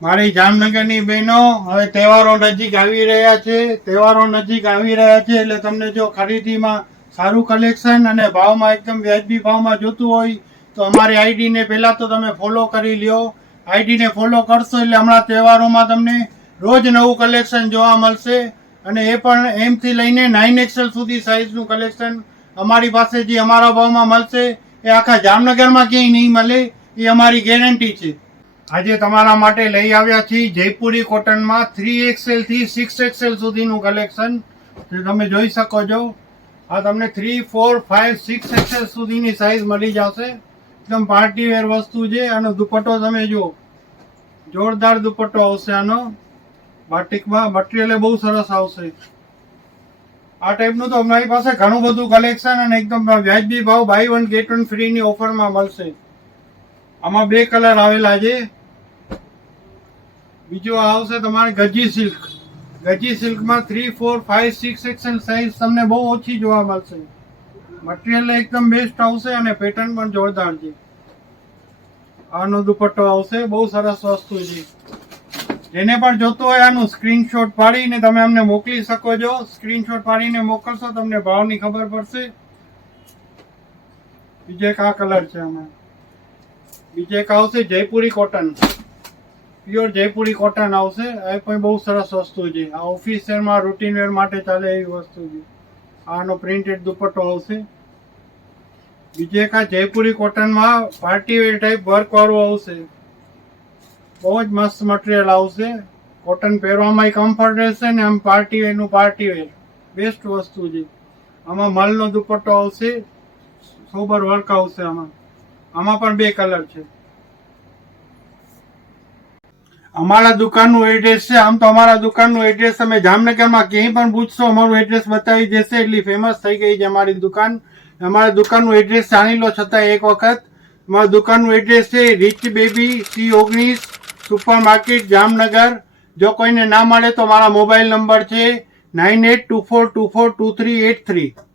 મારી જામનગરની બહેનો, હવે તહેવારો નજીક આવી રહ્યા છે એટલે તમને જો ખરીદીમાં સારું કલેક્શન અને ભાવમાં એકદમ વ્યાજબી ભાવમાં જોતું હોય તો અમારી આઈડીને પહેલાં તો તમે ફોલો કરી લ્યો. આઈડીને ફોલો કરશો એટલે હમણાં તહેવારોમાં તમને રોજ નવું કલેક્શન જોવા મળશે અને એ પણ એમથી લઈને 9XL સુધી સાઇઝનું કલેક્શન અમારી પાસે જે અમારા ભાવમાં મળશે એ આખા જામનગરમાં ક્યાંય નહીં મળે, એ અમારી ગેરંટી છે. આજે તમારા માટે લઈ આવ્યા છીએ જયપુરી કોટનમાં 3XL થી 6XL સુધીનું કલેક્શન જે તમે જોઈ શકો છો. આ તમને 3, 4, 5, 6XL સુધીની સાઇઝ મળી જશે. એકદમ પાર્ટી વેર વસ્તુ છે. આનો દુપટ્ટો તમે જુઓ, જોરદાર દુપટ્ટો આવશે આનો. બાટિકમાં મટીરિયલ બહુ સરસ આવશે. આ ટાઈપનું તો અમારી પાસે ઘણું બધું કલેક્શન અને એકદમ વ્યાજબી ભાવ બાય 1 ગેટ 1 ફ્રીની ઓફરમાં મળશે. આમાં 2 કલર આવેલા છે. બીજો આવશે તમારે ગજી સિલ્ક. ગજી સિલ્કમાં 3, 4, 5, 6XL સાઇઝ તમને બહુ ઓછી જોવા મળશે. મટીરિયલ એકદમ બેસ્ટ આવશે અને પેટર્ન પણ જોરદાર છે. આનો દુપટ્ટો આવશે, બહુ સરસ વસ્તુ છે. જેને પણ જોતું હોય આનું સ્ક્રીનશોટ પાડીને તમે અમને મોકલી શકો છો. સ્ક્રીનશોટ પાડીને મોકલશો તમને ભાવની ખબર પડશે. બીજો એક આ કલર છે આમાં. બીજો એક આવશે Jaipuri cotton, pure Jaipuri cotton આવશે. એ પણ બહુ સરસ વસ્તુ છે. આ ઓફિસ વેરમાં રૂટીન વેર માટે ચાલે એવી વસ્તુ છે. આનો પ્રિન્ટેડ દુપટ્ટો આવશે. બીજો એક આ જયપુરી કોટનમાં પાર્ટી વેર ટાઈપ વર્ક વાળું આવશે. બહુ જ મસ્ત મટીરિયલ આવશે. કોટન પહેરવામાં કમ્ફર્ટ રહેશે ને આમ પાર્ટી વેરનું પાર્ટી વેર બેસ્ટ વસ્તુ છે. આમાં મલનો દુપટ્ટો આવશે, સોબર વર્ક આવશે આમાં. આમાં પણ 2 કલર છે. અમારા દુકાનનું એડ્રેસ છે. આમ તો અમારા દુકાનનું એડ્રેસ તમે જામનગરમાં ક્યાંય પણ પૂછશો અમારું એડ્રેસ બતાવી દેશે. એટલી ફેમસ થઈ ગઈ છે અમારી દુકાન. અમારા દુકાનનું એડ્રેસ જાણી લો છતાં એક વખત. અમારા દુકાનનું એડ્રેસ છે Rich Baby C19 supermarket Jamnagar. જો કોઈને ના મળે તો મારા મોબાઈલ નંબર છે 9824242383.